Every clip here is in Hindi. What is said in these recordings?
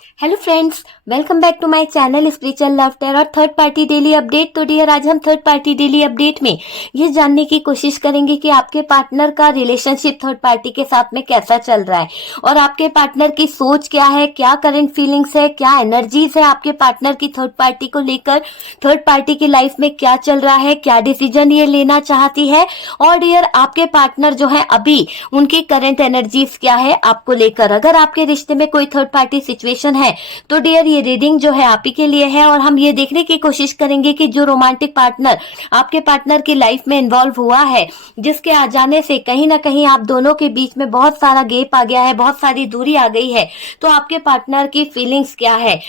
Hello friends, welcome back to my channel spiritual laughter और थर्ड पार्टी डेली अपडेट। तो डियर, आज हम थर्ड पार्टी डेली अपडेट में ये जानने की कोशिश करेंगे कि आपके पार्टनर का रिलेशनशिप थर्ड पार्टी के साथ में कैसा चल रहा है और आपके पार्टनर की सोच क्या है, क्या करंट फीलिंग्स है, क्या एनर्जीज है आपके पार्टनर की थर्ड पार्टी को लेकर, थर्ड पार्टी की लाइफ में क्या चल रहा है, क्या डिसीजन ये लेना चाहती है। और डियर, आपके पार्टनर जो है अभी उनकी करंट एनर्जीज क्या है आपको लेकर। अगर आपके रिश्ते में कोई थर्ड पार्टी सिचुएशन है तो डियर, ये रीडिंग जो है आप ही के लिए है और हम ये देखने की कोशिश करेंगे कि जो रोमांटिक पार्टनर आपके पार्टनर की लाइफ में इन्वॉल्व हुआ है, जिसके आ जाने से कहीं ना कहीं आप दोनों के बीच में बहुत सारा गैप आ गया है, बहुत सारी दूरी आ गई है, तो आपके पार्टनर की फीलिंग्स क्या है।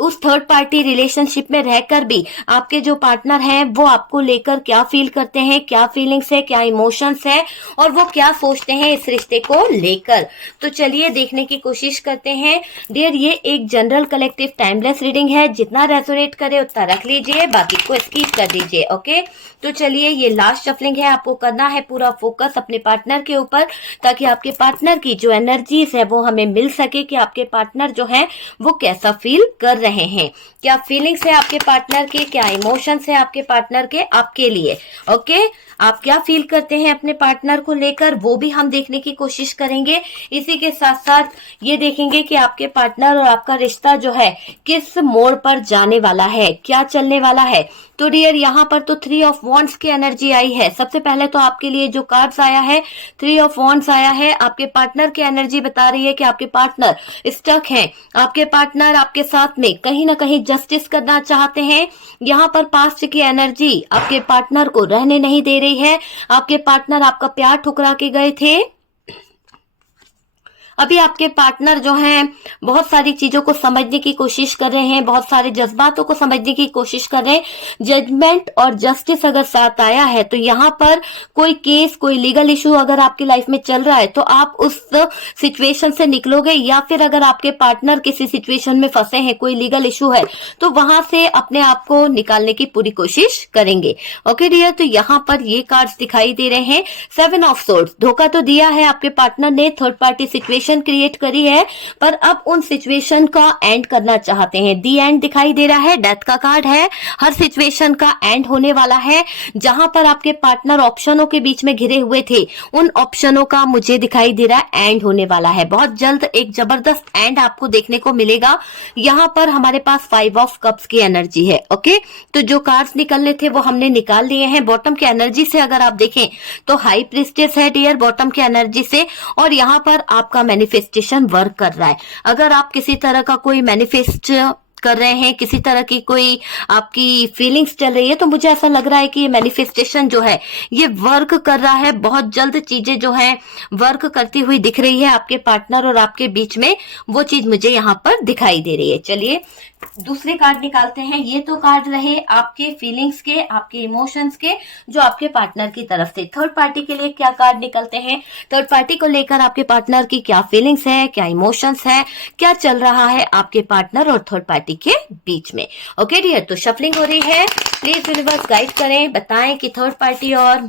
उस थर्ड पार्टी रिलेशनशिप में रहकर भी आपके जो पार्टनर हैं वो आपको लेकर क्या फील करते हैं, क्या फीलिंग्स है, क्या इमोशंस है और वो क्या सोचते हैं इस रिश्ते को लेकर। तो चलिए देखने की कोशिश करते हैं। डियर, ये एक जनरल कलेक्टिव टाइमलेस रीडिंग है, जितना रेजोनेट करे उतना रख लीजिए, बाकी को स्किप कर दीजिए। ओके, तो चलिए, ये लास्ट शफलिंग है, आपको करना है पूरा फोकस अपने पार्टनर के ऊपर, ताकि आपके पार्टनर की जो एनर्जीज है वो हमें मिल सके कि आपके पार्टनर जो है वो कैसा फील कर रहे हैं, क्या फीलिंग्स है आपके पार्टनर के, क्या इमोशंस है आपके पार्टनर के आपके लिए। ओके, आप क्या फील करते हैं अपने पार्टनर को लेकर, वो भी हम देखने की कोशिश करेंगे। इसी के साथ साथ ये देखेंगे कि आपके पार्टनर और आपका रिश्ता जो है किस मोड़ पर जाने वाला है, क्या चलने वाला है। तो डियर, यहाँ पर तो 3 ऑफ वॉन्ड्स की एनर्जी आई है। सबसे पहले तो आपके लिए जो कार्ड्स आया है 3 ऑफ वॉन्ड्स आया है। आपके पार्टनर की एनर्जी बता रही है कि आपके पार्टनर स्टक हैं, आपके पार्टनर आपके साथ में कहीं ना कहीं जस्टिस करना चाहते हैं। यहाँ पर पास्ट की एनर्जी आपके पार्टनर को रहने नहीं दे रही है। आपके पार्टनर आपका प्यार ठुकरा के गए थे। अभी आपके पार्टनर जो हैं बहुत सारी चीजों को समझने की कोशिश कर रहे हैं, बहुत सारे जज्बातों को समझने की कोशिश कर रहे हैं। जजमेंट और जस्टिस अगर साथ आया है तो यहाँ पर कोई केस, कोई लीगल इशू अगर आपकी लाइफ में चल रहा है तो आप उस सिचुएशन से निकलोगे, या फिर अगर आपके पार्टनर किसी सिचुएशन में फंसे हैं, कोई लीगल इशू है, तो वहां से अपने आप को निकालने की पूरी कोशिश करेंगे। ओके डियर, तो यहाँ पर ये कार्ड्स दिखाई दे रहे हैं। 7 ऑफ सोर्ड्स, धोखा तो दिया है आपके पार्टनर ने, थर्ड पार्टी सिचुएशन क्रिएट करी है, पर अब उन सिचुएशन का एंड करना चाहते हैं। दी एंड दिखाई दे रहा है, डेथ का कार्ड है। हर सिचुएशन का एंड होने वाला है। जहां पर आपके पार्टनर ऑप्शनों के बीच में घिरे हुए थे, उन ऑप्शनों का मुझे दिखाई दे रहा है एंड होने वाला है। बहुत जल्द एक जबरदस्त एंड आपको देखने को मिलेगा। यहाँ पर हमारे पास 5 ऑफ कप्स की एनर्जी है। ओके, तो जो कार्ड्स निकलने थे वो हमने निकाल लिए हैं। बॉटम की एनर्जी से अगर आप देखें तो हाई प्रिस्टेस है डियर, बॉटम की एनर्जी से, और यहाँ पर आपका मैनिफेस्टेशन वर्क कर रहा है। अगर आप किसी तरह का कोई मैनिफेस्ट कर रहे हैं, किसी तरह की कोई आपकी फीलिंग्स चल रही है, तो मुझे ऐसा लग रहा है कि ये मैनिफेस्टेशन जो है ये वर्क कर रहा है। बहुत जल्द चीजें जो है वर्क करती हुई दिख रही है आपके पार्टनर और आपके बीच में, वो चीज मुझे यहाँ पर दिखाई दे रही है। चलिए दूसरे कार्ड निकालते हैं। ये तो कार्ड रहे आपके फीलिंग्स के, आपके इमोशंस के, जो आपके पार्टनर की तरफ से। थर्ड पार्टी के लिए क्या कार्ड निकलते हैं, थर्ड पार्टी को लेकर आपके पार्टनर की क्या फीलिंग्स है, क्या इमोशंस है, क्या चल रहा है आपके पार्टनर और थर्ड पार्टी के बीच में। ओके डियर, तो शफलिंग हो रही है। प्लीज यूनिवर्स गाइड करें, बताएं कि थर्ड पार्टी और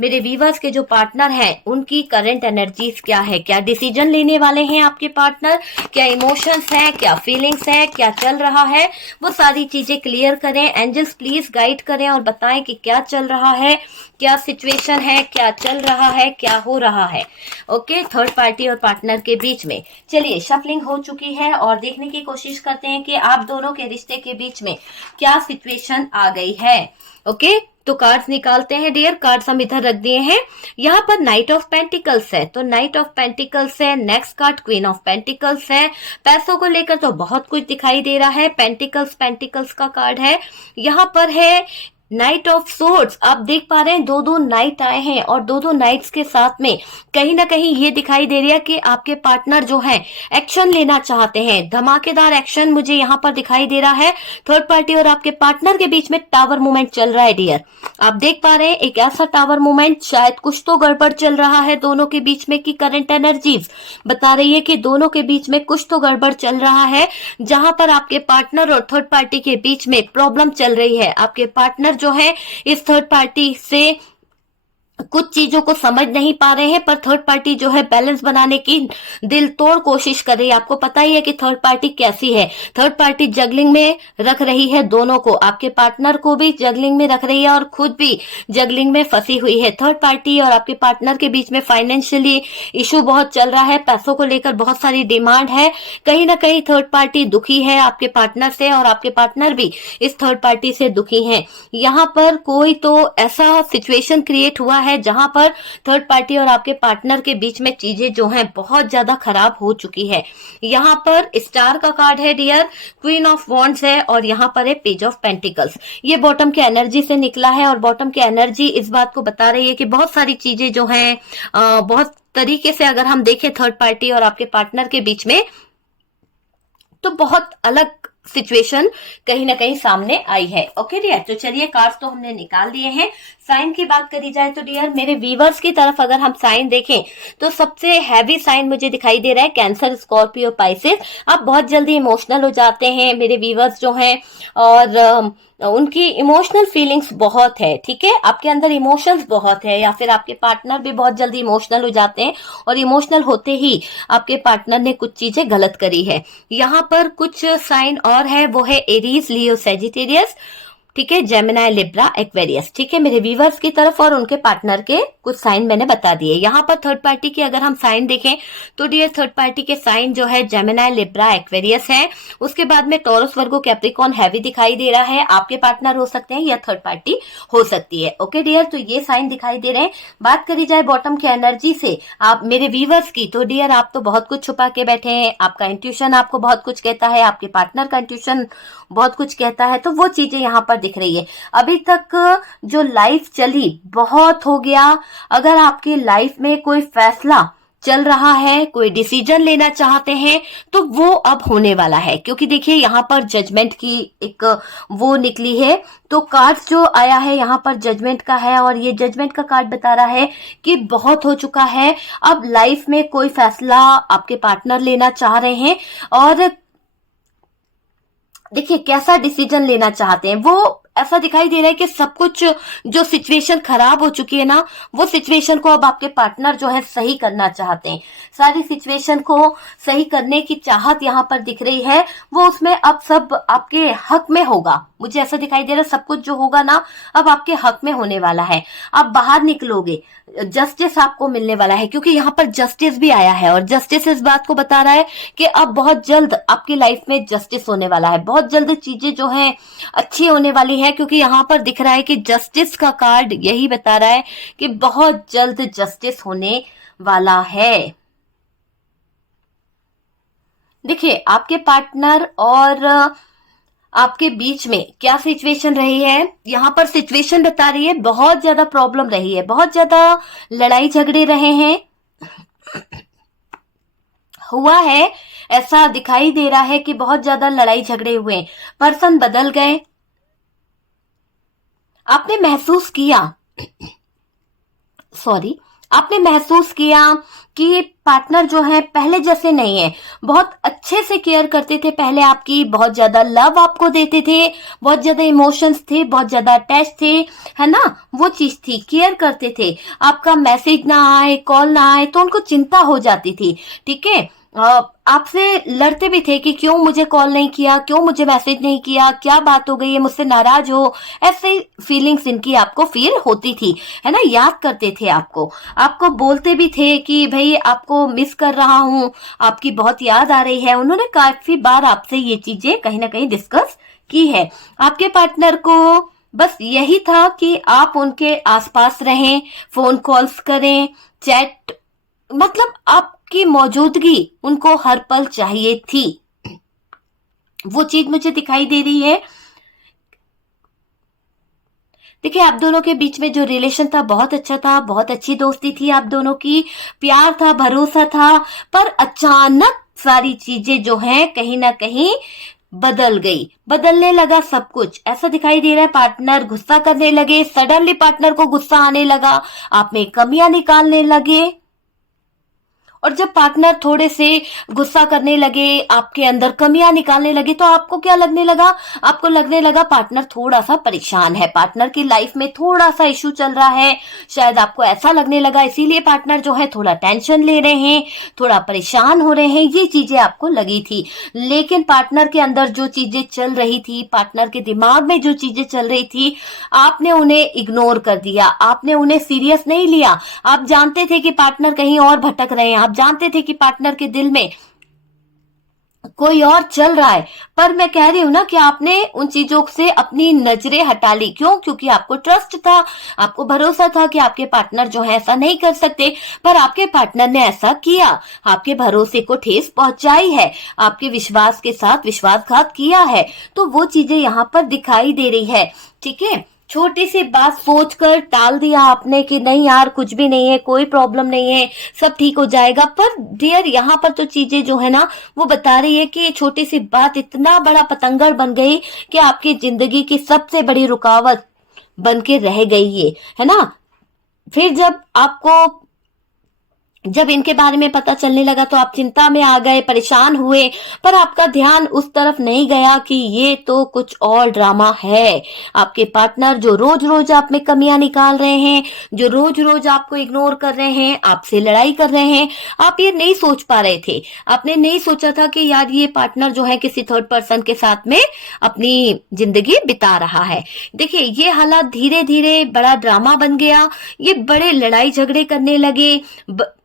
मेरे व्यूवर्स के जो पार्टनर हैं उनकी करंट एनर्जीज क्या है, क्या डिसीजन लेने वाले हैं आपके पार्टनर, क्या इमोशंस है, क्या फीलिंग्स है, क्या चल रहा है, वो सारी चीजें क्लियर करें। एंजल्स प्लीज गाइड करें और बताएं कि क्या चल रहा है, क्या सिचुएशन है, क्या चल रहा है, क्या हो रहा है। ओके, थर्ड पार्टी और पार्टनर के बीच में। चलिए शफलिंग हो चुकी है और देखने की कोशिश करते हैं कि आप दोनों के रिश्ते के बीच में क्या सिचुएशन आ गई है। ओके, तो कार्ड्स निकालते हैं डियर। कार्ड्स हम इधर रख दिए हैं। यहाँ पर नाइट ऑफ पेंटिकल्स है, तो नाइट ऑफ पेंटिकल्स है। Next card queen of pentacles है। पैसों को लेकर तो बहुत कुछ दिखाई दे रहा है। पेंटिकल्स, पेंटिकल्स का कार्ड है। यहाँ पर है नाइट ऑफ सोर्ड्स। आप देख पा रहे हैं दो दो नाइट आए हैं और दो दो नाइट्स के साथ में कहीं ना कहीं ये दिखाई दे रही है कि आपके पार्टनर जो है एक्शन लेना चाहते हैं। धमाकेदार एक्शन मुझे यहाँ पर दिखाई दे रहा है। थर्ड पार्टी और आपके पार्टनर के बीच में टावर मूवमेंट चल रहा है डियर। आप देख पा रहे हैं एक ऐसा टावर मूवमेंट, शायद कुछ तो गड़बड़ चल रहा है दोनों के बीच में, की करंट एनर्जीज बता रही है कि दोनों के बीच में कुछ तो गड़बड़ चल रहा है, जहां पर आपके पार्टनर और थर्ड पार्टी के बीच में प्रॉब्लम चल रही है। आपके पार्टनर जो है इस थर्ड पार्टी से कुछ चीजों को समझ नहीं पा रहे हैं, पर थर्ड पार्टी जो है बैलेंस बनाने की दिल तोड़ कोशिश कर रही है। आपको पता ही है कि थर्ड पार्टी कैसी है। थर्ड पार्टी जगलिंग में रख रही है दोनों को, आपके पार्टनर को भी जगलिंग में रख रही है और खुद भी जगलिंग में फंसी हुई है। थर्ड पार्टी और आपके पार्टनर के बीच में फाइनेंशियली इशू बहुत चल रहा है, पैसों को लेकर बहुत सारी डिमांड है। कहीं ना कहीं थर्ड पार्टी दुखी है आपके पार्टनर से और आपके पार्टनर भी इस थर्ड पार्टी से दुखी हैं। यहाँ पर कोई तो ऐसा सिचुएशन क्रिएट हुआ है जहां पर थर्ड पार्टी और आपके पार्टनर के बीच में चीजें जो हैं बहुत ज्यादा खराब हो चुकी है। यहाँ पर स्टार का कार्ड है डियर, क्वीन ऑफ वॉन्ड्स है और यहाँ पर है पेज ऑफ पेंटिकल्स। ये बॉटम के एनर्जी से निकला है और बॉटम की एनर्जी इस बात को बता रही है कि बहुत सारी चीजें जो हैं बहुत तरीके से अगर हम देखें थर्ड पार्टी और आपके पार्टनर के बीच में, तो बहुत अलग सिचुएशन कहीं ना कहीं सामने आई है। ओके डियर, तो चलिए कार्ड्स तो हमने निकाल दिए हैं। साइन की बात करी जाए तो डियर मेरे व्यूवर्स की तरफ अगर हम साइन देखें तो सबसे हैवी साइन मुझे दिखाई दे रहा है कैंसर, स्कॉर्पियो, पाइसेस। आप बहुत जल्दी इमोशनल हो जाते हैं मेरे व्यूवर्स जो हैं, और उनकी इमोशनल फीलिंग्स बहुत है, ठीक है, आपके अंदर इमोशंस बहुत है, या फिर आपके पार्टनर भी बहुत जल्दी इमोशनल हो जाते हैं और इमोशनल होते ही आपके पार्टनर ने कुछ चीजें गलत करी है। यहाँ पर कुछ साइन और है, वो है एरीज, लियो, सेजिटेरियस, ठीक है, जेमिनाई, लिब्रा, एक्वेरियस। ठीक है, मेरे व्यूवर्स की तरफ और उनके पार्टनर के कुछ साइन मैंने बता दिए। यहाँ पर थर्ड पार्टी के अगर हम साइन देखें तो डियर थर्ड पार्टी के साइन जो है जेमिनाई, लिब्रा, एक्वेरियस है। उसके बाद में टॉरस, वर्गो, कैप्रिकॉर्न हैवी दिखाई दे रहा है। आपके पार्टनर हो सकते हैं या थर्ड पार्टी हो सकती है। ओके डियर, तो ये साइन दिखाई दे रहे हैं। बात करी जाए बॉटम की एनर्जी से आप मेरे व्यूवर्स की, तो डियर आप तो बहुत कुछ छुपा के बैठे हैं। आपका इंट्यूशन आपको बहुत कुछ कहता है, आपके पार्टनर का इंट्यूशन बहुत कुछ कहता है, तो वो चीजें यहाँ पर दिख रही है। अभी तक जो लाइफ चली बहुत हो गया। अगर आपकी लाइफ में कोई फैसला चल रहा है, कोई डिसीजन लेना चाहते हैं, तो वो अब होने वाला है, क्योंकि देखिए यहाँ पर जजमेंट की एक वो निकली है। तो कार्ड जो आया है यहाँ पर जजमेंट का है और ये जजमेंट का कार्ड बता रहा है कि बहुत हो चुका है। अब लाइफ में कोई फैसला आपके पार्टनर लेना चाह रहे हैं और देखिए कैसा डिसीजन लेना चाहते हैं। वो ऐसा दिखाई दे रहा है कि सब कुछ जो सिचुएशन खराब हो चुकी है ना, वो सिचुएशन को अब आपके पार्टनर जो है सही करना चाहते हैं। सारी सिचुएशन को सही करने की चाहत यहाँ पर दिख रही है। वो उसमें अब सब आपके हक में होगा। मुझे ऐसा दिखाई दे रहा है सब कुछ जो होगा ना अब आपके हक में होने वाला है। आप बाहर निकलोगे, जस्टिस आपको मिलने वाला है, क्योंकि यहाँ पर जस्टिस भी आया है और जस्टिस इस बात को बता रहा है कि अब बहुत जल्द आपकी लाइफ में जस्टिस होने वाला है। बहुत जल्द चीजें जो हैं अच्छी होने वाली है, क्योंकि यहाँ पर दिख रहा है कि जस्टिस का कार्ड यही बता रहा है कि बहुत जल्द जस्टिस होने वाला है। देखिए आपके पार्टनर और आपके बीच में क्या सिचुएशन रही है, यहाँ पर सिचुएशन बता रही है बहुत ज्यादा प्रॉब्लम रही है, बहुत ज्यादा लड़ाई झगड़े रहे हैं, हुआ है। ऐसा दिखाई दे रहा है कि बहुत ज्यादा लड़ाई झगड़े हुए, पर्सन बदल गए। आपने महसूस किया आपने महसूस किया कि पार्टनर जो है पहले जैसे नहीं है। बहुत अच्छे से केयर करते थे पहले आपकी, बहुत ज्यादा लव आपको देते थे, बहुत ज्यादा इमोशंस थे, बहुत ज्यादा अटैच थे, है ना, वो चीज थी, केयर करते थे। आपका मैसेज ना आए, कॉल ना आए तो उनको चिंता हो जाती थी, ठीक है। आपसे लड़ते भी थे कि क्यों मुझे कॉल नहीं किया, क्यों मुझे मैसेज नहीं किया, क्या बात हो गई है, मुझसे नाराज हो, ऐसे फीलिंग्स इनकी आपको फील होती थी, है ना। याद करते थे आपको बोलते भी थे कि भाई आपको मिस कर रहा हूँ, आपकी बहुत याद आ रही है। उन्होंने काफी बार आपसे ये चीजें कहीं ना कहीं डिस्कस की है। आपके पार्टनर को बस यही था कि आप उनके आसपास रहें, फोन कॉल्स करें, चैट, मतलब आपकी मौजूदगी उनको हर पल चाहिए थी। वो चीज मुझे दिखाई दे रही है। देखिए आप दोनों के बीच में जो रिलेशन था बहुत अच्छा था, बहुत अच्छी दोस्ती थी आप दोनों की, प्यार था, भरोसा था, पर अचानक सारी चीजें जो हैं कहीं ना कहीं बदल गई, बदलने लगा सब कुछ। ऐसा दिखाई दे रहा है पार्टनर गुस्सा करने लगे, सडनली पार्टनर को गुस्सा आने लगा, आप में कमियां निकालने लगे और जब पार्टनर थोड़े से गुस्सा करने लगे, आपके अंदर कमियां निकालने लगे, तो आपको क्या लगने लगा? आपको लगने लगा पार्टनर थोड़ा सा परेशान है, पार्टनर की लाइफ में थोड़ा सा इश्यू चल रहा है, शायद आपको ऐसा लगने लगा, इसीलिए पार्टनर जो है थोड़ा टेंशन ले रहे हैं, थोड़ा परेशान हो रहे हैं, ये चीजें आपको लगी थी। लेकिन पार्टनर के अंदर जो चीजें चल रही थी, पार्टनर के दिमाग में जो चीजें चल रही थी, आपने उन्हें इग्नोर कर दिया, आपने उन्हें सीरियस नहीं लिया। आप जानते थे कि पार्टनर कहीं और भटक रहे हैं, आप जानते थे कि पार्टनर के दिल में कोई और चल रहा है, पर मैं कह रही हूं ना कि आपने उन चीजों से अपनी नजरें हटा ली। क्यों? क्योंकि आपको ट्रस्ट था, आपको भरोसा था कि आपके पार्टनर जो है ऐसा नहीं कर सकते, पर आपके पार्टनर ने ऐसा किया, आपके भरोसे को ठेस पहुंचाई है, आपके विश्वास के साथ विश्वासघात किया है। तो वो चीजें यहाँ पर दिखाई दे रही है। ठीक है, छोटी सी बात सोचकर टाल दिया आपने कि नहीं यार कुछ भी नहीं है, कोई प्रॉब्लम नहीं है, सब ठीक हो जाएगा। पर डियर, यहाँ पर तो चीजें जो है ना वो बता रही है कि ये छोटी सी बात इतना बड़ा पतंगड़ बन गई कि आपकी जिंदगी की सबसे बड़ी रुकावट बन के रह गई, ये है ना। फिर जब इनके बारे में पता चलने लगा तो आप चिंता में आ गए, परेशान हुए, पर आपका ध्यान उस तरफ नहीं गया कि ये तो कुछ और ड्रामा है। आपके पार्टनर जो रोज रोज आप में कमियां निकाल रहे हैं, जो रोज रोज आपको इग्नोर कर रहे हैं, आपसे लड़ाई कर रहे हैं, आप ये नहीं सोच पा रहे थे। आपने नहीं सोचा था कि यार ये पार्टनर जो है किसी थर्ड पर्सन के साथ में अपनी जिंदगी बिता रहा है। देखिए, ये हालात धीरे धीरे बड़ा ड्रामा बन गया, ये बड़े लड़ाई झगड़े करने लगे,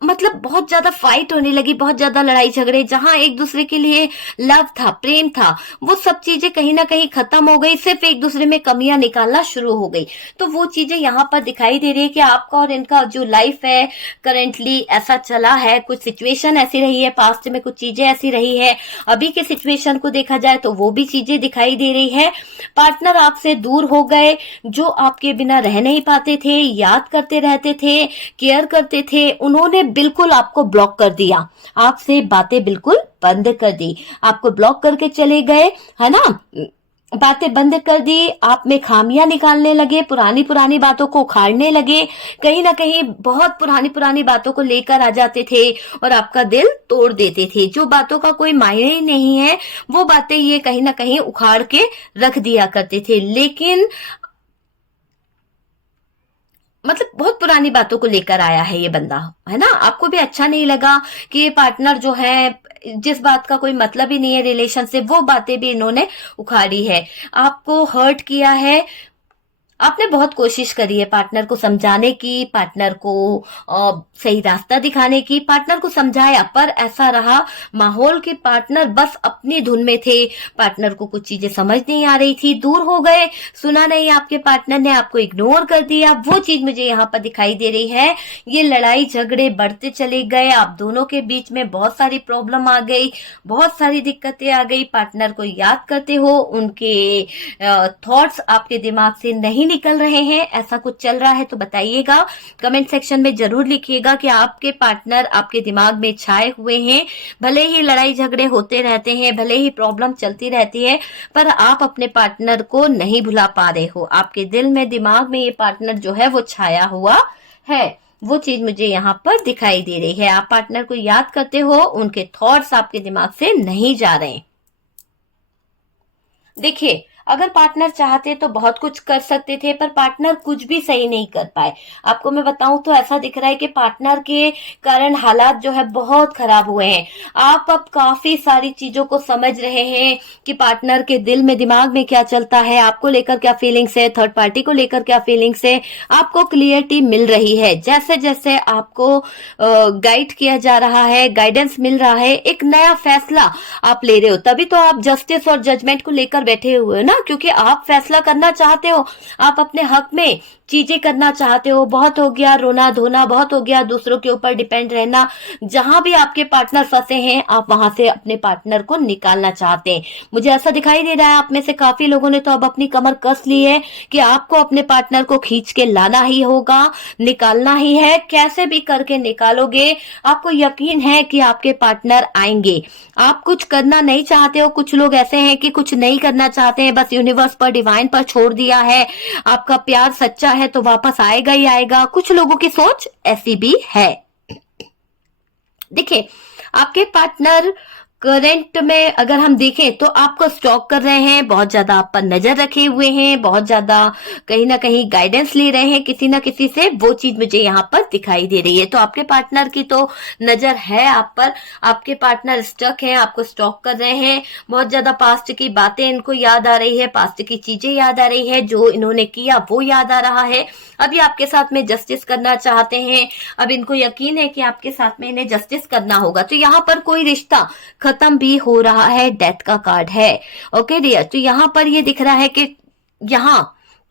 मतलब बहुत ज्यादा फाइट होने लगी, बहुत ज्यादा लड़ाई झगड़े। जहां एक दूसरे के लिए लव था, प्रेम था, वो सब चीजें कहीं ना कहीं खत्म हो गई, सिर्फ एक दूसरे में कमियां निकालना शुरू हो गई। तो वो चीजें यहाँ पर दिखाई दे रही है कि आपका और इनका जो लाइफ है करेंटली ऐसा चला है, कुछ सिचुएशन ऐसी रही है, पास्ट में कुछ चीजें ऐसी रही है, अभी के सिचुएशन को देखा जाए तो वो भी चीजें दिखाई दे रही है। पार्टनर आपसे दूर हो गए, जो आपके बिना रह नहीं पाते थे, याद करते रहते थे, केयर करते थे, उन्होंने बिल्कुल आपको ब्लॉक कर दिया, आपसे बातें बिल्कुल बंद कर दी, आपको ब्लॉक करके चले गए, है ना। बातें बंद कर दी, आप में खामियां निकालने लगे, पुरानी पुरानी बातों को उखाड़ने लगे, कहीं ना कहीं बहुत पुरानी पुरानी बातों को लेकर आ जाते थे और आपका दिल तोड़ देते थे। जो बातों का कोई मायने ही नहीं है, वो बातें ये कहीं ना कहीं उखाड़ के रख दिया करते थे। लेकिन मतलब बहुत पुरानी बातों को लेकर आया है ये बंदा, है ना। आपको भी अच्छा नहीं लगा कि ये पार्टनर जो है, जिस बात का कोई मतलब ही नहीं है रिलेशन से, वो बातें भी इन्होंने उखाड़ी है, आपको हर्ट किया है। आपने बहुत कोशिश करी है पार्टनर को समझाने की, पार्टनर को सही रास्ता दिखाने की, पार्टनर को समझाया, पर ऐसा रहा माहौल के पार्टनर बस अपनी धुन में थे, पार्टनर को कुछ चीजें समझ नहीं आ रही थी, दूर हो गए, सुना नहीं आपके पार्टनर ने, आपको इग्नोर कर दिया। वो चीज मुझे यहाँ पर दिखाई दे रही है। ये लड़ाई झगड़े बढ़ते चले गए, आप दोनों के बीच में बहुत सारी प्रॉब्लम आ गई, बहुत सारी दिक्कतें आ गई। पार्टनर को याद करते हो, उनके थॉट्स आपके दिमाग से नहीं निकल रहे हैं, ऐसा कुछ चल रहा है तो बताइएगा, कमेंट सेक्शन में जरूर लिखिएगा कि आपके पार्टनर आपके दिमाग में छाए हुए हैं। भले ही लड़ाई झगड़े होते रहते हैं, भले ही प्रॉब्लम चलती रहती है, पर आप अपने पार्टनर को नहीं भुला पा रहे हो। आपके दिल में, दिमाग में ये पार्टनर जो है वो छाया हुआ है। वो चीज मुझे यहाँ पर दिखाई दे रही है। आप पार्टनर को याद करते हो, उनके थॉट्स आपके दिमाग से नहीं जा रहे। देखिए, अगर पार्टनर चाहते तो बहुत कुछ कर सकते थे, पर पार्टनर कुछ भी सही नहीं कर पाए। आपको मैं बताऊं तो ऐसा दिख रहा है कि पार्टनर के कारण हालात जो है बहुत खराब हुए हैं। आप अब काफी सारी चीजों को समझ रहे हैं कि पार्टनर के दिल में, दिमाग में क्या चलता है, आपको लेकर क्या फीलिंग्स है, थर्ड पार्टी को लेकर क्या फीलिंग्स है। आपको क्लियरिटी मिल रही है, जैसे जैसे आपको गाइड किया जा रहा है, गाइडेंस मिल रहा है, एक नया फैसला आप ले रहे हो। तभी तो आप जस्टिस और जजमेंट को लेकर बैठे हुए हो ना, क्योंकि आप फैसला करना चाहते हो, आप अपने हक में चीजें करना चाहते हो। बहुत हो गया रोना धोना, बहुत हो गया दूसरों के ऊपर डिपेंड रहना। जहां भी आपके पार्टनर फंसे हैं, आप वहां से अपने पार्टनर को निकालना चाहते हैं। मुझे ऐसा दिखाई दे रहा है आप में से काफी लोगों ने तो अब अपनी कमर कस ली है कि आपको अपने पार्टनर को खींच के लाना ही होगा, निकालना ही है। कैसे भी करके निकालोगे, आपको यकीन है कि आपके पार्टनर आएंगे। आप कुछ करना नहीं चाहते हो, कुछ लोग ऐसे हैं कि कुछ नहीं करना चाहते हैं, बस यूनिवर्स पर, डिवाइन पर छोड़ दिया है। आपका प्यार सच्चा है तो वापस आएगा ही आएगा। कुछ लोगों की सोच ऐसी भी है। देखिए, आपके पार्टनर करंट में अगर हम देखें तो आपको स्टॉक कर रहे हैं, बहुत ज्यादा आप पर नजर रखे हुए हैं, बहुत ज्यादा कहीं ना कहीं गाइडेंस ले रहे हैं किसी ना किसी से, वो चीज मुझे यहाँ पर दिखाई दे रही है। तो आपके पार्टनर की तो नजर है आप पर, आपके पार्टनर स्टक हैं, आपको स्टॉक कर रहे हैं, बहुत ज्यादा पास्ट की बातें इनको याद आ रही है, पास्ट की चीजें याद आ रही है, जो इन्होंने किया वो याद आ रहा है। अभी आपके साथ में जस्टिस करना चाहते हैं, अब इनको यकीन है कि आपके साथ में इन्हें जस्टिस करना होगा। तो यहाँ पर कोई रिश्ता खत्म भी हो रहा है, डेथ का कार्ड है। ओके डियर, तो यहां पर ये दिख रहा है कि यहां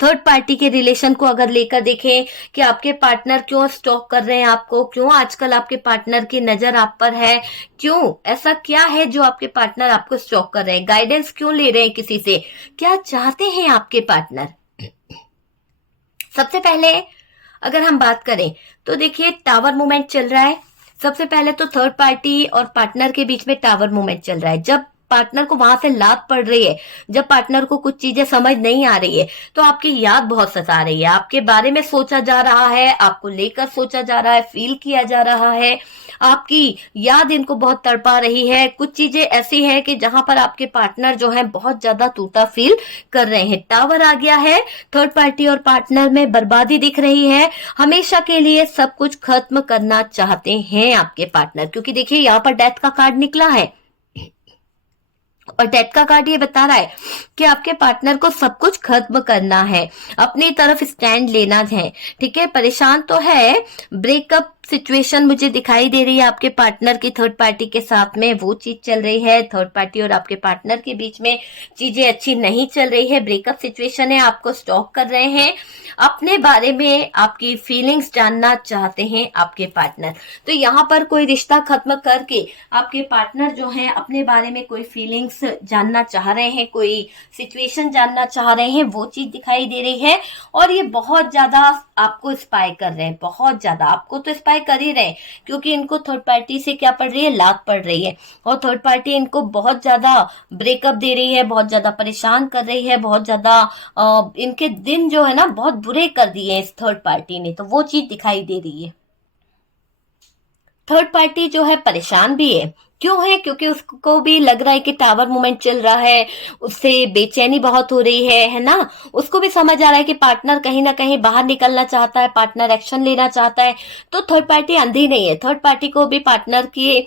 थर्ड पार्टी के रिलेशन को अगर लेकर देखें कि आपके पार्टनर क्यों स्टॉक कर रहे हैं आपको, क्यों आजकल आपके पार्टनर की नजर आप पर है, क्यों ऐसा क्या है जो आपके पार्टनर आपको स्टॉक कर रहे हैं, गाइडेंस क्यों ले रहे हैं किसी से, क्या चाहते हैं आपके पार्टनर। सबसे पहले अगर हम बात करें तो देखिए टावर मूवमेंट चल रहा है। सबसे पहले तो थर्ड पार्टी और पार्टनर के बीच में टावर मूवमेंट चल रहा है। जब पार्टनर को वहां से लात पड़ रही है, जब पार्टनर को कुछ चीजें समझ नहीं आ रही है, तो आपकी याद बहुत सता रही है, आपके बारे में सोचा जा रहा है, आपको लेकर सोचा जा रहा है, फील किया जा रहा है, आपकी याद इनको बहुत तड़पा रही है। कुछ चीजें ऐसी है कि जहां पर आपके पार्टनर जो है बहुत ज्यादा टूटा फील कर रहे हैं। टावर आ गया है, थर्ड पार्टी और पार्टनर में बर्बादी दिख रही है, हमेशा के लिए सब कुछ खत्म करना चाहते हैं आपके पार्टनर, क्योंकि देखिए यहाँ पर डेथ का कार्ड निकला है और डेथ का कार्ड ये बता रहा है कि आपके पार्टनर को सब कुछ खत्म करना है, अपनी तरफ स्टैंड लेना है। ठीक है, परेशान तो है, ब्रेकअप सिचुएशन मुझे दिखाई दे रही है आपके पार्टनर की थर्ड पार्टी के साथ में, वो चीज चल रही है। थर्ड पार्टी और आपके पार्टनर के बीच में चीजें अच्छी नहीं चल रही है, ब्रेकअप सिचुएशन है, आपको स्टॉक कर रहे हैं, अपने बारे में आपकी फीलिंग्स जानना चाहते हैं आपके पार्टनर। तो यहाँ पर कोई रिश्ता खत्म करके आपके पार्टनर जो है अपने बारे में कोई फीलिंग्स जानना चाह रहे हैं, कोई सिचुएशन जानना चाह रहे हैं, वो चीज दिखाई दे रही है। और ये बहुत ज्यादा आपको स्पाई कर रहे हैं, बहुत ज्यादा आपको तो स्पाई कर ही रहे हैं, क्योंकि इनको थर्ड पार्टी से क्या पड़ रही है, लात पड़ रही है, और थर्ड पार्टी इनको बहुत ज्यादा ब्रेकअप दे रही है, बहुत ज्यादा परेशान कर रही है, बहुत ज्यादा इनके दिन जो है ना बहुत बुरे कर दिए इस थर्ड पार्टी ने, तो वो चीज दिखाई दे रही है। थर्ड पार्टी जो है परेशान भी है, क्यों है, क्योंकि उसको भी लग रहा है कि टावर मूवमेंट चल रहा है, उससे बेचैनी बहुत हो रही है ना। उसको भी समझ आ रहा है कि पार्टनर कहीं ना कहीं बाहर निकलना चाहता है, पार्टनर एक्शन लेना चाहता है। तो थर्ड पार्टी अंधी नहीं है, थर्ड पार्टी को भी पार्टनर के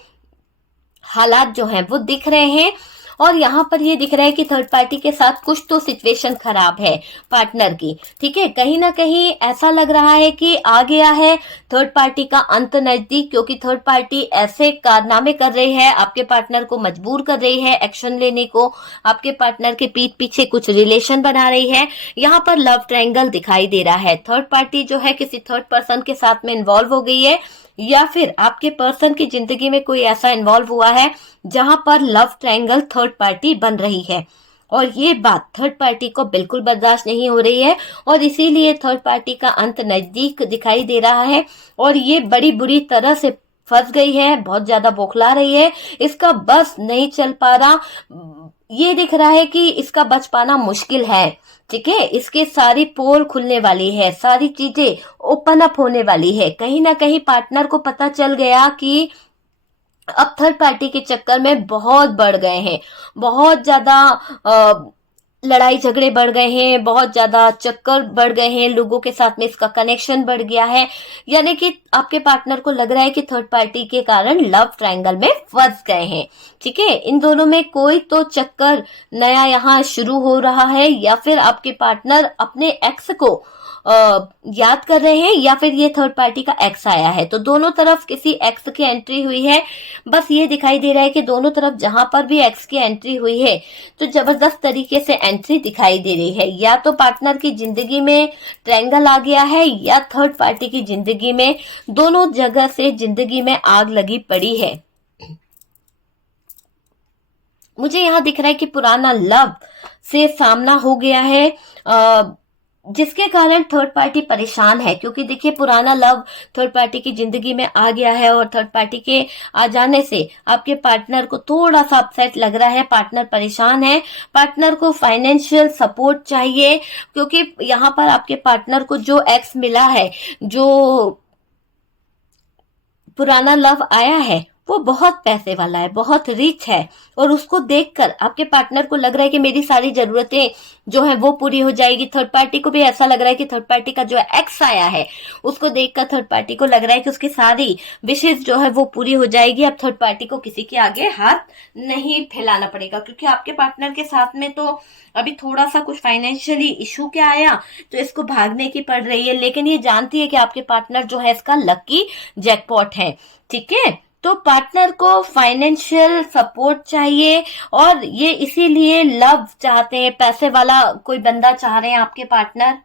हालात जो हैं वो दिख रहे हैं। और यहाँ पर ये दिख रहा है कि थर्ड पार्टी के साथ कुछ तो सिचुएशन खराब है पार्टनर की। ठीक है, कहीं ना कहीं ऐसा लग रहा है कि आ गया है थर्ड पार्टी का अंत नजदीक, क्योंकि थर्ड पार्टी ऐसे कारनामे कर रही है, आपके पार्टनर को मजबूर कर रही है एक्शन लेने को, आपके पार्टनर के पीठ पीछे कुछ रिलेशन बना रही है। यहाँ पर लव ट्रायंगल दिखाई दे रहा है, थर्ड पार्टी जो है किसी थर्ड पर्सन के साथ में इन्वॉल्व हो गई है, या फिर आपके पर्सन की जिंदगी में कोई ऐसा इन्वॉल्व हुआ है जहां पर लव ट्रायंगल थर्ड पार्टी बन रही है। और ये बात थर्ड पार्टी को बिल्कुल बर्दाश्त नहीं हो रही है, और इसीलिए थर्ड पार्टी का अंत नजदीक दिखाई दे रहा है, और ये बड़ी बुरी तरह से फंस गई है, बहुत ज्यादा बौखला रही है, इसका बस नहीं चल पा रहा, ये दिख रहा है कि इसका बच पाना मुश्किल है। ठीक है, इसके सारी पोल खुलने वाली है, सारी चीजें ओपन अप होने वाली है। कहीं ना कहीं पार्टनर को पता चल गया कि अब थर्ड पार्टी के चक्कर में बहुत बढ़ गए हैं, बहुत ज्यादा लड़ाई झगड़े बढ़ गए हैं, बहुत ज्यादा चक्कर बढ़ गए हैं, लोगों के साथ में इसका कनेक्शन बढ़ गया है। यानी कि आपके पार्टनर को लग रहा है कि थर्ड पार्टी के कारण लव ट्रायंगल में फंस गए हैं। ठीक है, इन दोनों में कोई तो चक्कर नया यहाँ शुरू हो रहा है, या फिर आपके पार्टनर अपने एक्स को याद कर रहे हैं, या फिर ये थर्ड पार्टी का एक्स आया है, तो दोनों तरफ किसी एक्स की एंट्री हुई है। बस ये दिखाई दे रहा है कि दोनों तरफ जहां पर भी एक्स की एंट्री हुई है तो जबरदस्त तरीके से एंट्री दिखाई दे रही है, या तो पार्टनर की जिंदगी में ट्रायंगल आ गया है, या थर्ड पार्टी की जिंदगी में, दोनों जगह से जिंदगी में आग लगी पड़ी है। मुझे यहाँ दिख रहा है कि पुराना लव से सामना हो गया है, जिसके कारण थर्ड पार्टी परेशान है, क्योंकि देखिए पुराना लव थर्ड पार्टी की जिंदगी में आ गया है, और थर्ड पार्टी के आ जाने से आपके पार्टनर को थोड़ा सा अपसेट लग रहा है, पार्टनर परेशान है, पार्टनर को फाइनेंशियल सपोर्ट चाहिए, क्योंकि यहाँ पर आपके पार्टनर को जो एक्स मिला है, जो पुराना लव आया है, वो बहुत पैसे वाला है, बहुत रिच है, और उसको देखकर आपके पार्टनर को लग रहा है कि मेरी सारी जरूरतें जो है वो पूरी हो जाएगी। थर्ड पार्टी को भी ऐसा लग रहा है कि थर्ड पार्टी का जो एक्स आया है उसको देखकर थर्ड पार्टी को लग रहा है कि उसकी सारी विशेष जो है वो पूरी हो जाएगी। अब थर्ड पार्टी को किसी के आगे हाथ नहीं फैलाना पड़ेगा, क्योंकि आपके पार्टनर के साथ में तो अभी थोड़ा सा कुछ फाइनेंशियली इशू क्या आया तो इसको भागने की पड़ रही है, लेकिन ये जानती है कि आपके पार्टनर जो है इसका लकी जैकपॉट है। ठीक है, तो पार्टनर को फाइनेंशियल सपोर्ट चाहिए, और ये इसीलिए लव चाहते हैं, पैसे वाला कोई बंदा चाह रहे हैं आपके पार्टनर।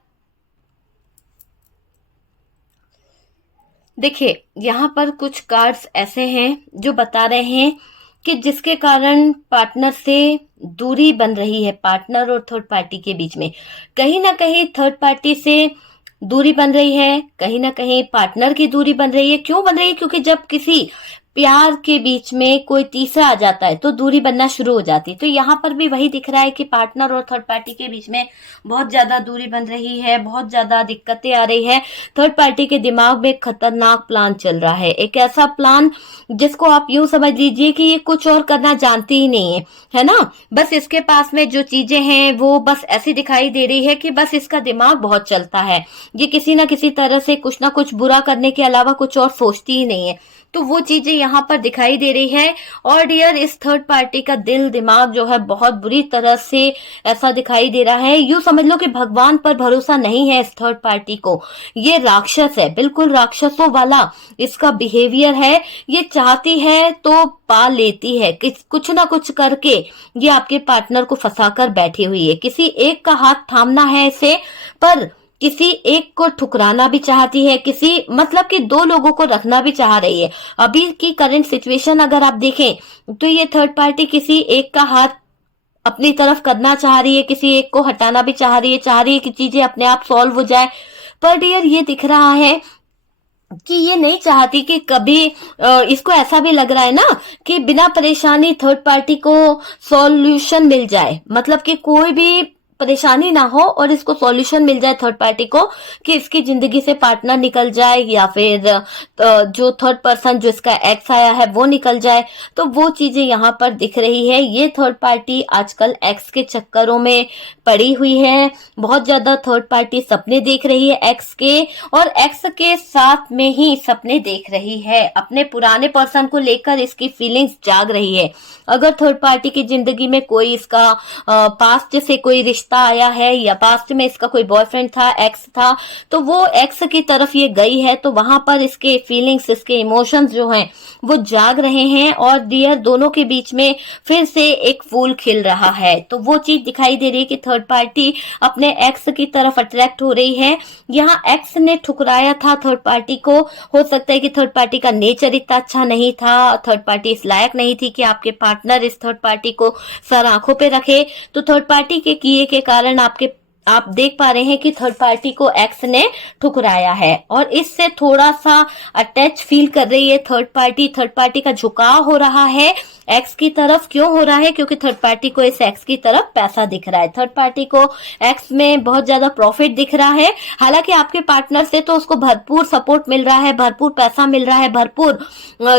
देखिए, यहाँ पर कुछ कार्ड्स ऐसे हैं जो बता रहे हैं कि जिसके कारण पार्टनर से दूरी बन रही है, पार्टनर और थर्ड पार्टी के बीच में कहीं ना कहीं थर्ड पार्टी से दूरी बन रही है, कहीं ना कहीं पार्टनर की दूरी बन रही है। क्यों बन रही है? क्योंकि जब किसी प्यार के बीच में कोई तीसरा आ जाता है तो दूरी बनना शुरू हो जाती है। तो यहाँ पर भी वही दिख रहा है कि पार्टनर और थर्ड पार्टी के बीच में बहुत ज्यादा दूरी बन रही है, बहुत ज्यादा दिक्कतें आ रही है। थर्ड पार्टी के दिमाग में खतरनाक प्लान चल रहा है, एक ऐसा प्लान जिसको आप यूं समझ लीजिए कि ये कुछ और करना जानती ही नहीं है ना। बस इसके पास में जो चीजें हैं वो बस ऐसी दिखाई दे रही है कि बस इसका दिमाग बहुत चलता है, ये किसी ना किसी तरह से कुछ ना कुछ बुरा करने के अलावा कुछ और सोचती ही नहीं है। तो वो चीजें यहाँ पर दिखाई दे रही है। और डियर, इस थर्ड पार्टी का दिल दिमाग जो है बहुत बुरी तरह से ऐसा दिखाई दे रहा है। यूं समझ लो कि भगवान पर भरोसा नहीं है इस थर्ड पार्टी को। ये राक्षस है, बिल्कुल राक्षसों वाला इसका बिहेवियर है। ये चाहती है तो पा लेती है, कुछ ना कुछ करके ये आपके पार्टनर को फंसाकर बैठी हुई है। किसी एक का हाथ थामना है इसे, पर किसी एक को ठुकराना भी चाहती है, किसी मतलब कि दो लोगों को रखना भी चाह रही है। अभी की करंट सिचुएशन अगर आप देखें तो ये थर्ड पार्टी किसी एक का हाथ अपनी तरफ करना चाह रही है, किसी एक को हटाना भी चाह रही है कि चीजें अपने आप सॉल्व हो जाए। पर डियर, ये दिख रहा है कि ये नहीं चाहती कि कभी इसको ऐसा भी लग रहा है ना कि बिना परेशानी थर्ड पार्टी को सॉल्यूशन मिल जाए, मतलब कि कोई भी परेशानी ना हो और इसको सॉल्यूशन मिल जाए थर्ड पार्टी को, कि इसकी जिंदगी से पार्टनर निकल जाए या फिर जो थर्ड पर्सन जो इसका एक्स आया है वो निकल जाए। तो वो चीजें यहाँ पर दिख रही है। ये थर्ड पार्टी आजकल एक्स के चक्करों में पड़ी हुई है, बहुत ज्यादा थर्ड पार्टी सपने देख रही है एक्स के, और एक्स के साथ में ही सपने देख रही है। अपने पुराने पर्सन को लेकर इसकी फीलिंग्स जाग रही है। अगर थर्ड पार्टी की जिंदगी में कोई इसका पास्ट से कोई रिश्ता आया है या पास्ट में इसका कोई बॉयफ्रेंड था, एक्स था, तो वो एक्स की तरफ ये गई है, तो वहां पर इसके फीलिंग्स, इसके इमोशंस जो हैं वो जाग रहे हैं। और डियर, दोनों के बीच में फिर से एक फूल खिल रहा है। तो वो चीज दिखाई दे रही है कि थर्ड पार्टी अपने एक्स की तरफ अट्रैक्ट हो रही है। यहाँ एक्स ने ठुकराया था थर्ड पार्टी को। हो सकता है कि थर्ड पार्टी का नेचर इतना अच्छा नहीं था, थर्ड पार्टी इस लायक नहीं थी कि आपके पार्टनर इस थर्ड पार्टी को सर आंखों पे रखे। तो थर्ड पार्टी के किए के कारण आप देख पा रहे हैं कि थर्ड पार्टी को एक्स ने ठुकराया है, और इससे थोड़ा सा अटैच फील कर रही है थर्ड पार्टी। थर्ड पार्टी का झुकाव हो रहा है एक्स की तरफ। क्यों हो रहा है? क्योंकि थर्ड पार्टी को इस एक्स की तरफ पैसा दिख रहा है, थर्ड पार्टी को एक्स में बहुत ज्यादा प्रॉफिट दिख रहा है। हालांकि आपके पार्टनर से तो उसको भरपूर सपोर्ट मिल रहा है, भरपूर पैसा मिल रहा है, भरपूर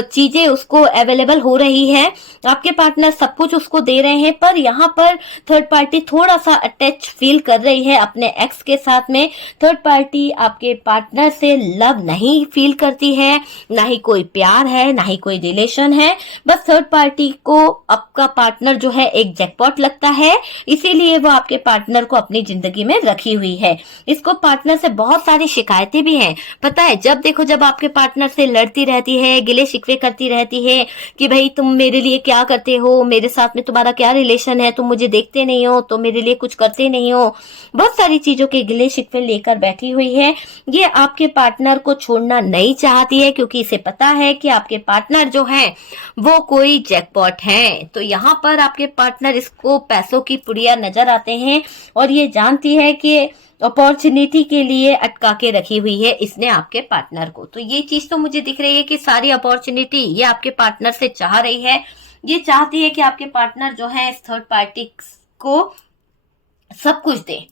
चीजें उसको अवेलेबल हो रही है, आपके पार्टनर सब कुछ उसको दे रहे हैं। पर यहाँ पर थर्ड पार्टी थोड़ा सा अटैच फील कर रही है अपने एक्स के साथ में। थर्ड पार्टी आपके पार्टनर से लव नहीं फील करती है, ना ही कोई प्यार है, ना ही कोई रिलेशन है। बस थर्ड पार्टी को आपका पार्टनर जो है एक जैकपॉट लगता है, इसीलिए वो आपके पार्टनर को अपनी जिंदगी में रखी हुई है। इसको पार्टनर से बहुत सारी शिकायतें भी हैं, पता है। जब देखो जब आपके पार्टनर से लड़ती रहती है, गिले शिकवे करती रहती है कि भाई तुम मेरे लिए क्या करते हो, मेरे साथ में तुम्हारा क्या रिलेशन है, तुम मुझे देखते नहीं हो, तो मेरे लिए कुछ करते नहीं हो, बहुत सारी चीजों के गिले शिकवे लेकर बैठी हुई है। ये आपके पार्टनर को छोड़ना नहीं चाहती है, क्योंकि इसे पता है कि आपके पार्टनर जो है वो कोई जैकपॉट है। तो यहाँ पर आपके पार्टनर इसको पैसों की पुड़िया नजर आते हैं, और ये जानती है कि अपॉर्चुनिटी के लिए अटका के रखी हुई है इसने आपके पार्टनर को। तो ये चीज तो मुझे दिख रही है कि सारी अपॉर्चुनिटी ये आपके पार्टनर से चाह रही है। ये चाहती है कि आपके पार्टनर जो है इस थर्ड पार्टी को सब कुछ दे।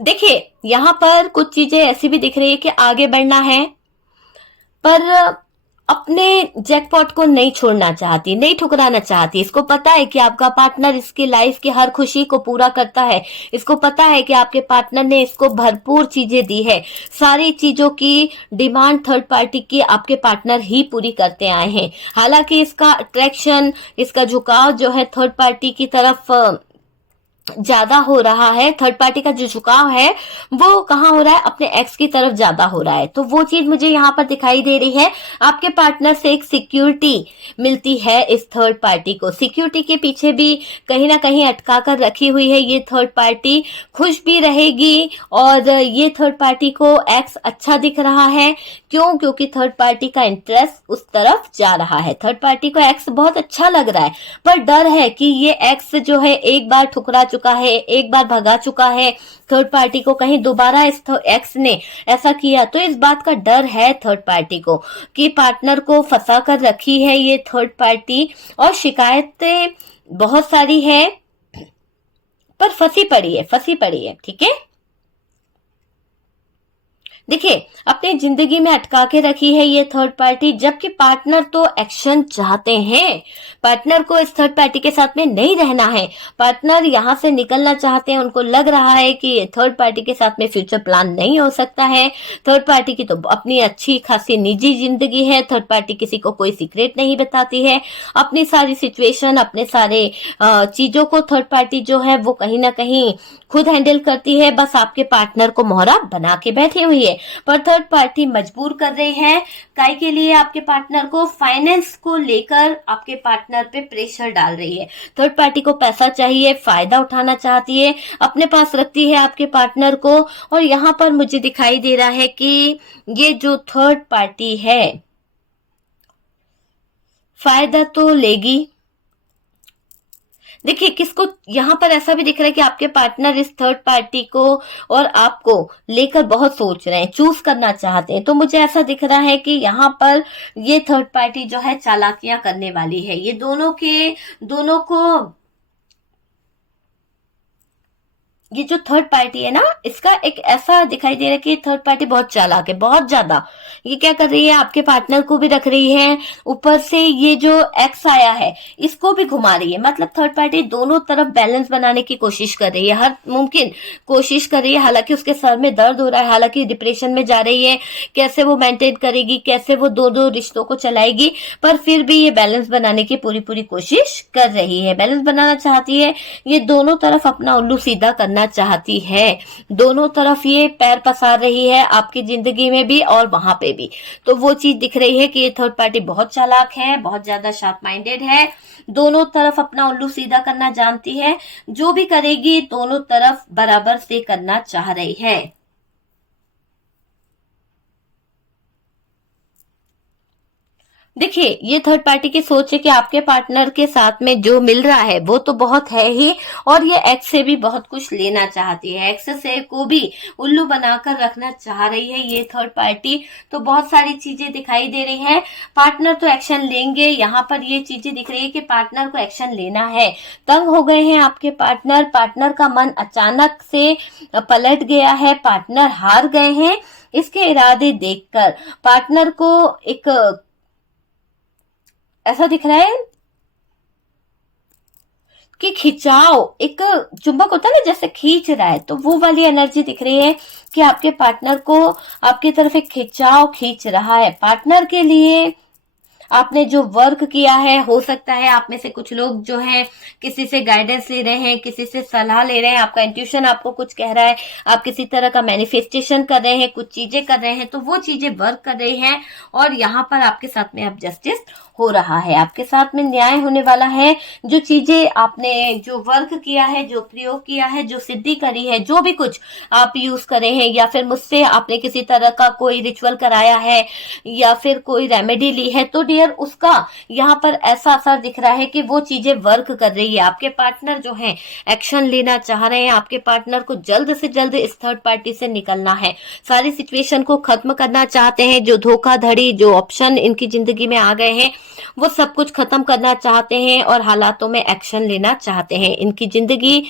देखिए, यहाँ पर कुछ चीजें ऐसी भी दिख रही है कि आगे बढ़ना है, पर अपने जैकपॉट को नहीं छोड़ना चाहती, नहीं ठुकराना चाहती। इसको पता है कि आपका पार्टनर इसकी लाइफ की हर खुशी को पूरा करता है। इसको पता है कि आपके पार्टनर ने इसको भरपूर चीजें दी है। सारी चीजों की डिमांड थर्ड पार्टी की आपके पार्टनर ही पूरी करते आए हैं। हालांकि इसका अट्रैक्शन, इसका झुकाव जो है थर्ड पार्टी की तरफ ज्यादा हो रहा है। थर्ड पार्टी का जो झुकाव है वो कहाँ हो रहा है, अपने एक्स की तरफ ज्यादा हो रहा है। तो वो चीज मुझे यहाँ पर दिखाई दे रही है। आपके पार्टनर से एक सिक्योरिटी मिलती है इस थर्ड पार्टी को। सिक्योरिटी के पीछे भी कहीं ना कहीं अटका कर रखी हुई है ये थर्ड पार्टी। खुश भी रहेगी और ये थर्ड पार्टी को एक्स अच्छा दिख रहा है। क्यों? क्योंकि थर्ड पार्टी का इंटरेस्ट उस तरफ जा रहा है। थर्ड पार्टी को एक्स बहुत अच्छा लग रहा है, पर डर है कि ये एक्स जो है एक बार ठुकरा चुका है, एक बार भगा चुका है थर्ड पार्टी को, कहीं दोबारा इस एक्स ने ऐसा किया तो इस बात का डर है थर्ड पार्टी को कि पार्टनर को फंसा कर रखी है ये थर्ड पार्टी। और शिकायतें बहुत सारी है पर फंसी पड़ी है। ठीक है, देखिए अपनी जिंदगी में अटका के रखी है ये थर्ड पार्टी, जबकि पार्टनर तो एक्शन चाहते हैं। पार्टनर को इस थर्ड पार्टी के साथ में नहीं रहना है। पार्टनर यहाँ से निकलना चाहते हैं। उनको लग रहा है कि ये थर्ड पार्टी के साथ में फ्यूचर प्लान नहीं हो सकता है। थर्ड पार्टी की तो अपनी अच्छी खासी निजी जिंदगी है। थर्ड पार्टी किसी को कोई सीक्रेट नहीं बताती है। अपनी सारी सिचुएशन, अपने सारे चीजों को थर्ड पार्टी जो है वो कहीं ना कहीं खुद हैंडल करती है। बस आपके पार्टनर को मोहरा बना के बैठी हुई है। पर थर्ड पार्टी मजबूर कर रही है काय के लिए आपके पार्टनर को, फाइनेंस को लेकर आपके पार्टनर पे प्रेशर डाल रही है। थर्ड पार्टी को पैसा चाहिए, फायदा उठाना चाहती है, अपने पास रखती है आपके पार्टनर को। और यहाँ पर मुझे दिखाई दे रहा है कि ये जो थर्ड पार्टी है फायदा तो लेगी। देखिए किसको यहाँ पर ऐसा भी दिख रहा है कि आपके पार्टनर इस थर्ड पार्टी को और आपको लेकर बहुत सोच रहे हैं, चूज करना चाहते हैं। तो मुझे ऐसा दिख रहा है कि यहाँ पर ये थर्ड पार्टी जो है चालाकियां करने वाली है। ये दोनों को ये जो थर्ड पार्टी है ना, इसका एक ऐसा दिखाई दे रहा है कि थर्ड पार्टी बहुत चालाक है, बहुत ज्यादा। ये क्या कर रही है, आपके पार्टनर को भी रख रही है, ऊपर से ये जो एक्स आया है इसको भी घुमा रही है। मतलब थर्ड पार्टी दोनों तरफ बैलेंस बनाने की कोशिश कर रही है, हर मुमकिन कोशिश कर रही है। हालांकि उसके सर में दर्द हो रहा है, हालांकि डिप्रेशन में जा रही है, कैसे वो मेंटेन करेगी, कैसे वो दो रिश्तों को चलाएगी, पर फिर भी ये बैलेंस बनाने की पूरी कोशिश कर रही है। बैलेंस बनाना चाहती है, ये दोनों तरफ अपना उल्लू सीधा करना चाहती है। दोनों तरफ ये पैर पसार रही है, आपकी जिंदगी में भी और वहां पे भी। तो वो चीज दिख रही है कि ये थर्ड पार्टी बहुत चालाक है, बहुत ज्यादा शार्प माइंडेड है, दोनों तरफ अपना उल्लू सीधा करना जानती है। जो भी करेगी दोनों तरफ बराबर से करना चाह रही है। देखिए ये थर्ड पार्टी की सोच है कि आपके पार्टनर के साथ में जो मिल रहा है वो तो बहुत है ही, और ये एक्स से भी बहुत कुछ लेना चाहती है। एक्स से को भी उल्लू बनाकर रखना चाह रही है ये थर्ड पार्टी। तो बहुत सारी चीजें दिखाई दे रही हैं। पार्टनर तो एक्शन लेंगे, यहाँ पर ये चीजें दिख रही है कि पार्टनर को एक्शन लेना है। तंग हो गए हैं आपके पार्टनर, पार्टनर का मन अचानक से पलट गया है, पार्टनर हार गए हैं। इसके इरादे देखकर पार्टनर को एक ऐसा दिख रहा है कि खिंचाव, एक चुंबक होता है ना जैसे खींच रहा है, तो वो वाली एनर्जी दिख रही है कि आपके पार्टनर को आपकी तरफ एक खिंचाव खींच रहा है। पार्टनर के लिए आपने जो वर्क किया है, हो सकता है आप में से कुछ लोग जो हैं किसी से गाइडेंस ले रहे हैं, किसी से सलाह ले रहे हैं, आपका इंट्यूशन आपको कुछ कह रहा है, आप किसी तरह का मैनिफेस्टेशन कर रहे हैं, कुछ चीजें कर रहे हैं, तो वो चीजें वर्क कर रही हैं। और यहाँ पर आपके साथ में अब जस्टिस हो रहा है, आपके साथ में न्याय होने वाला है। जो चीजें आपने जो वर्क किया है, जो प्रयोग किया है, जो सिद्धि करी है, जो भी कुछ आप यूज करे हैं, या फिर मुझसे आपने किसी तरह का कोई रिचुअल कराया है या फिर कोई रेमेडी ली है, तो डियर उसका यहाँ पर ऐसा असर दिख रहा है कि वो चीजें वर्क कर रही है। आपके पार्टनर जो है एक्शन लेना चाह रहे हैं। आपके पार्टनर को जल्द से जल्द इस थर्ड पार्टी से निकलना है, सारी सिचुएशन को खत्म करना चाहते हैं। जो धोखाधड़ी, जो ऑप्शन इनकी जिंदगी में आ गए हैं, वो सब कुछ खत्म करना चाहते हैं और हालातों में एक्शन लेना चाहते हैं। इनकी जिंदगी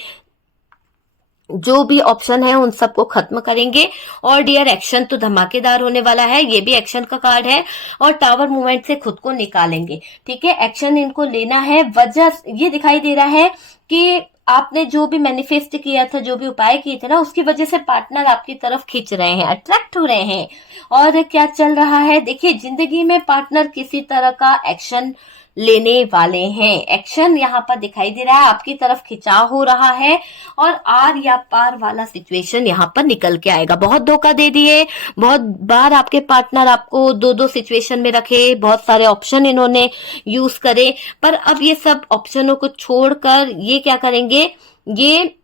जो भी ऑप्शन है उन सबको खत्म करेंगे। और डियर एक्शन तो धमाकेदार होने वाला है, ये भी एक्शन का कार्ड है। और टावर मूवमेंट से खुद को निकालेंगे। ठीक है, एक्शन इनको लेना है। वजह ये दिखाई दे रहा है कि आपने जो भी मैनिफेस्ट किया था, जो भी उपाय किए थे ना, उसकी वजह से पार्टनर आपकी तरफ खींच रहे हैं, अट्रैक्ट हो रहे हैं। और क्या चल रहा है, देखिए जिंदगी में पार्टनर किसी तरह का एक्शन लेने वाले हैं। एक्शन यहाँ पर दिखाई दे रहा है, आपकी तरफ खिंचाव हो रहा है। और आर या पार वाला सिचुएशन यहाँ पर निकल के आएगा। बहुत धोखा दे दिए, बहुत बार आपके पार्टनर आपको दो दो सिचुएशन में रखे, बहुत सारे ऑप्शन इन्होंने यूज करे, पर अब ये सब ऑप्शनों को छोड़कर ये क्या करेंगे, ये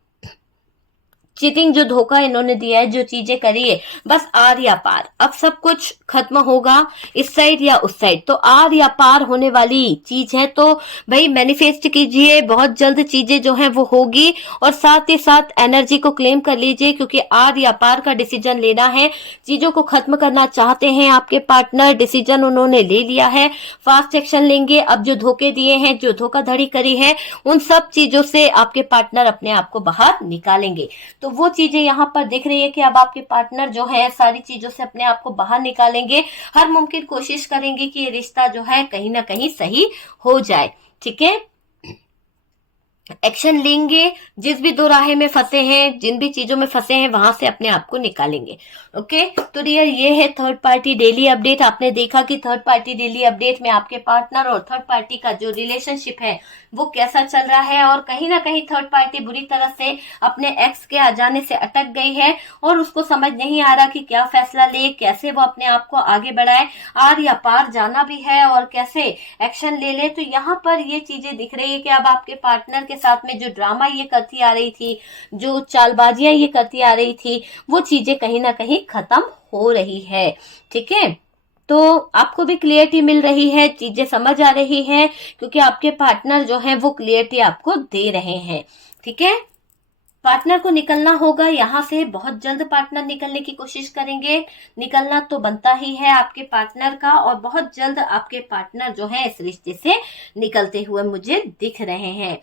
चीटिंग जो धोखा इन्होंने दिया है, जो चीजें करी है, बस आर या पार। अब सब कुछ खत्म होगा, इस साइड या उस साइड, तो आर या पार होने वाली चीज है। तो भाई मैनिफेस्ट कीजिए, बहुत जल्द चीजें जो है वो होगी। और साथ ही साथ एनर्जी को क्लेम कर लीजिए, क्योंकि आर या पार का डिसीजन लेना है। चीजों को खत्म करना चाहते हैं आपके पार्टनर, डिसीजन उन्होंने ले लिया है, फास्ट एक्शन लेंगे। अब जो धोखे दिए हैं, जो धोखाधड़ी करी है, उन सब चीजों से आपके पार्टनर अपने आप को बाहर निकालेंगे। तो वो चीजें यहाँ पर दिख रही है कि अब आपके पार्टनर जो है सारी चीजों से अपने आप को बाहर निकालेंगे। हर मुमकिन कोशिश करेंगे कि ये रिश्ता जो है कहीं ना कहीं सही हो जाए। ठीक है, एक्शन लेंगे। जिस भी दो राहे में फंसे हैं, जिन भी चीजों में फंसे हैं, वहां से अपने आप को निकालेंगे। ओके, तो डियर ये है थर्ड पार्टी डेली अपडेट। आपने देखा कि थर्ड पार्टी डेली अपडेट में आपके पार्टनर और थर्ड पार्टी का जो रिलेशनशिप है वो कैसा चल रहा है। और कहीं ना कहीं थर्ड पार्टी बुरी तरह से अपने एक्स के आ जाने से अटक गई है और उसको समझ नहीं आ रहा कि क्या फैसला ले, कैसे वो अपने आप को आगे बढ़ाए, आर या पार जाना भी है और कैसे एक्शन ले ले। तो यहाँ पर ये चीजें दिख रही है कि अब आपके पार्टनर के साथ में जो ड्रामा ये करती आ रही थी, जो चालबाजियां ये करती आ रही थी, वो चीजें कहीं ना कहीं खत्म हो रही है। ठीक है, तो आपको भी क्लियरिटी मिल रही है, चीजें समझ आ रही है, क्योंकि आपके पार्टनर जो है वो क्लियरिटी आपको दे रहे हैं। ठीक है, पार्टनर को निकलना होगा यहाँ से, बहुत जल्द पार्टनर निकलने की कोशिश करेंगे। निकलना तो बनता ही है आपके पार्टनर का, और बहुत जल्द आपके पार्टनर जो है इस रिश्ते से निकलते हुए मुझे दिख रहे हैं।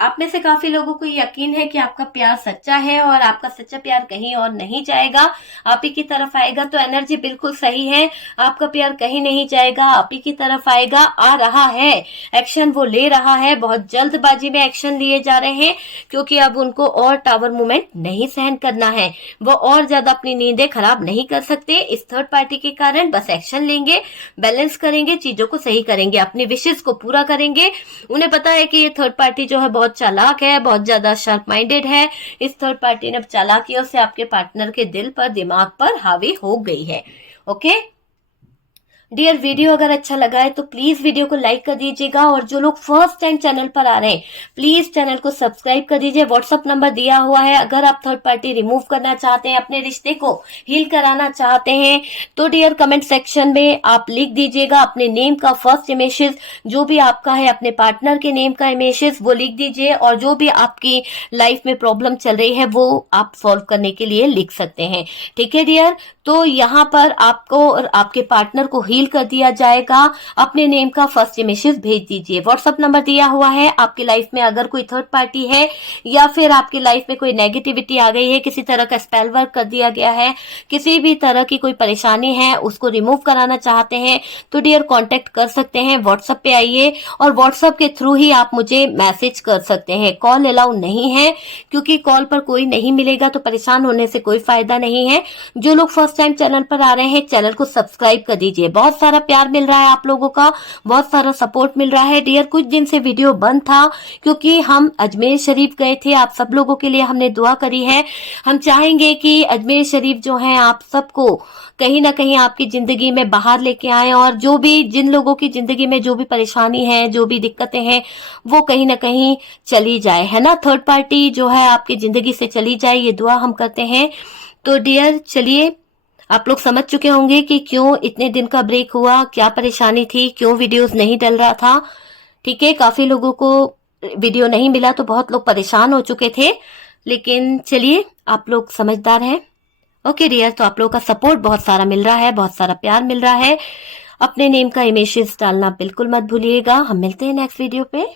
आप में से काफी लोगों को यकीन है कि आपका प्यार सच्चा है और आपका सच्चा प्यार कहीं और नहीं जाएगा, आप ही की तरफ आएगा। तो एनर्जी बिल्कुल सही है, आपका प्यार कहीं नहीं जाएगा, आप ही की तरफ आएगा, आ रहा है। एक्शन वो ले रहा है, बहुत जल्दबाजी में एक्शन लिए जा रहे हैं, क्योंकि अब उनको और टावर मूवमेंट नहीं सहन करना है। वो और ज्यादा अपनी नींदें खराब नहीं कर सकते इस थर्ड पार्टी के कारण। बस एक्शन लेंगे, बैलेंस करेंगे, चीजों को सही करेंगे, अपने विशेष को पूरा करेंगे। उन्हें पता है कि ये थर्ड पार्टी जो है बहुत चालाक है, बहुत ज्यादा शार्प माइंडेड है। इस थर्ड पार्टी ने चालाकियों से आपके पार्टनर के दिल पर, दिमाग पर हावी हो गई है। ओके डियर, वीडियो अगर अच्छा लगा है तो प्लीज वीडियो को लाइक कर दीजिएगा। और जो लोग फर्स्ट टाइम चैनल पर आ रहे हैं, प्लीज चैनल को सब्सक्राइब कर दीजिए। व्हाट्सअप नंबर दिया हुआ है, अगर आप थर्ड पार्टी रिमूव करना चाहते हैं, अपने रिश्ते को हील कराना चाहते हैं, तो डियर कमेंट सेक्शन में आप लिख दीजिएगा अपने नेम का फर्स्ट इमेजेस, जो भी आपका है, अपने पार्टनर के नेम का इमेजेस वो लिख दीजिए। और जो भी आपकी लाइफ में प्रॉब्लम चल रही है वो आप सॉल्व करने के लिए लिख सकते हैं। ठीक है डियर, तो यहाँ पर आपको और आपके पार्टनर को हील कर दिया जाएगा। अपने नेम का फर्स्ट इमेजेस भेज दीजिए। व्हाट्सएप नंबर दिया हुआ है। आपकी लाइफ में अगर कोई थर्ड पार्टी है या फिर आपकी लाइफ में कोई नेगेटिविटी आ गई है, किसी तरह का स्पेल वर्क कर दिया गया है, किसी भी तरह की कोई परेशानी है, उसको रिमूव कराना चाहते हैं, तो डियर कांटेक्ट कर सकते हैं। व्हाट्सएप पे आइए और व्हाट्सएप के थ्रू ही आप मुझे मैसेज कर सकते हैं। कॉल अलाउ नहीं है, क्योंकि कॉल पर कोई नहीं मिलेगा तो परेशान होने से कोई फायदा नहीं है। जो लोग फर्स्ट टाइम चैनल पर आ रहे हैं, चैनल को सब्सक्राइब कर दीजिए। बहुत सारा प्यार मिल रहा है आप लोगों का, बहुत सारा सपोर्ट मिल रहा है डियर। कुछ दिन से वीडियो बंद था क्योंकि हम अजमेर शरीफ गए थे। आप सब लोगों के लिए हमने दुआ करी है। हम चाहेंगे कि अजमेर शरीफ जो है आप सबको कहीं ना कहीं आपकी जिंदगी में बाहर लेके आए, और जो भी जिन लोगों की जिंदगी में जो भी परेशानी है, जो भी दिक्कतें हैं, वो कहीं ना कहीं चली जाए, है ना। थर्ड पार्टी जो है आपकी जिंदगी से चली जाए, ये दुआ हम करते हैं। तो डियर चलिए, आप लोग समझ चुके होंगे कि क्यों इतने दिन का ब्रेक हुआ, क्या परेशानी थी, क्यों वीडियोस नहीं डल रहा था। ठीक है, काफी लोगों को वीडियो नहीं मिला तो बहुत लोग परेशान हो चुके थे, लेकिन चलिए आप लोग समझदार हैं। ओके डियर, तो आप लोगों का सपोर्ट बहुत सारा मिल रहा है, बहुत सारा प्यार मिल रहा है। अपने नेम का इमेजेस डालना बिल्कुल मत भूलिएगा। हम मिलते हैं नेक्स्ट वीडियो पे।